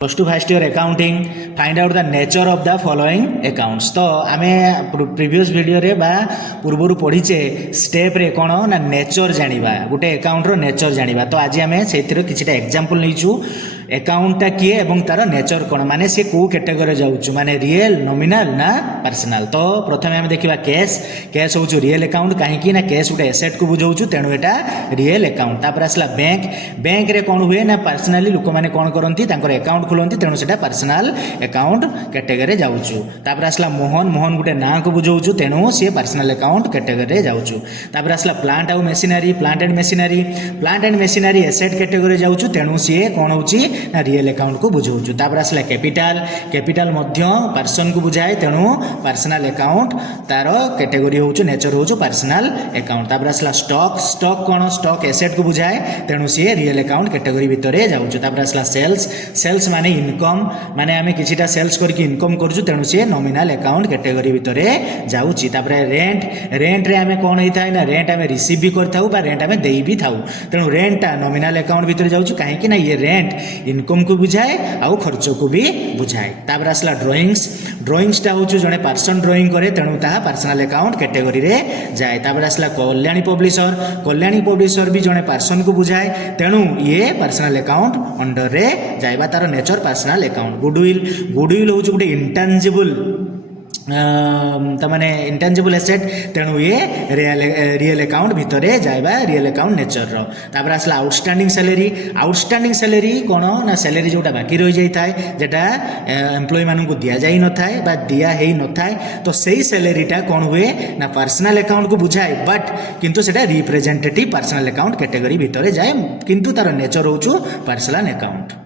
Plus two first year accounting find out the nature of the following accounts. तो आम previous video रे बा पूर्वर पढ़ीचे step रे कौन ना नेचर जानिबा गोटे अकाउंट रो नेचर जानिबा। तो आज आम से किछिटा एग्जांपल नहींचु अकाउंटा किए एवं तार नेचर कौन माने से को कैटेगरी जाऊँ माने रियल नॉमिनल ना पर्सनल। तो प्रथम आम देखा कैश कैश हूँ रियल अकाउंट कहीं ना कैश गोटे एसेट को बुझाऊँ तेणु यहाँ रियल अकाउंट। तापर आसला बैंक बैंक रे कौन हुए ना पर्सनाली लोक मैंने कौन करती अकाउंट खोलती तेणु से पर्सनाल अकाउंट कैटेगरी जाऊँ। तापर आसला मोहन मोहन गोटे ना को बुझाऊँ तेणु सी पर्सनाल अकाउंट कैटेगरी जाऊँ। तापर आसला प्लांट आउ machinery plant and machinery asset category जाऊँ तेणु सी कौन हो ना रियल अकाउंट को बुझाऊँ। तापर आसला कैपिटाल कैपिटाल पर्सन को बुझाए तेणु पर्सनाल अकाउंट तार कैटेगरी हो नेचर हो पर्सनाल अकाउंट। तापर आसला स्टॉक स्टॉक कौन स्टॉक एसेट को बुझाए तेणु सी रियल अकाउंट कैटेगरी भितर जाऊँ। तापर आसला सेल्स सेल्स माने इनकम माने आमे किछिटा सेल्स करके इनकम करूँ तेणु सी नॉमिनल अकाउंट कैटेगरी भितर जाऊँ। तापर रेंट रेंट रे आमे कौन होता है ना रेंट आमे रिसीव भी करथाउ बा रेंट आमे देई भी थाउ तेणु रेंटा नॉमिनल अकाउंट भितर जाऊँ कहीं ना ये रेंट इनकम को बुझाए आउ खर्च को भी बुझाए। तापर आसला ड्रॉइंग्स ड्रॉइंग्सटा हूँ जड़े पर्सन ड्रॉइंग करे तेणु ताहा पर्सनाल अकाउंट कैटेगरी रे जाए। तापर आसला कल्याणी पब्लिशर भी जड़े पर्सन को बुझाए तेणु ये पर्सनाल अकाउंट अंडर रे जाए तार नेचर पर्सनाल अकाउंट। गुडविल हूँ गोटे इंटांजिबल तमाने इंटेंजिबल एसेट तेणु ये रियल अकाउंट भितर जाइबा रियल अकाउंट नेचर रो। तापर आसला आउटस्टैंडिंग सैलरी कौन ना सैलरी जोटा बाकी रही जाए जेटा एम्प्लॉय मानू को दिया जाई न थाए बा दिया हेई न थाए तो सही सैलरीटा कौन हुए ना पर्सनाल अकाउंट को बुझाए बट किंतु सेटा रिप्रेजेंटेटिव पर्सनाल अकाउंट कैटेगरी भितर जाए किंतु तार नेचर होचु पर्सनाल अकाउंट।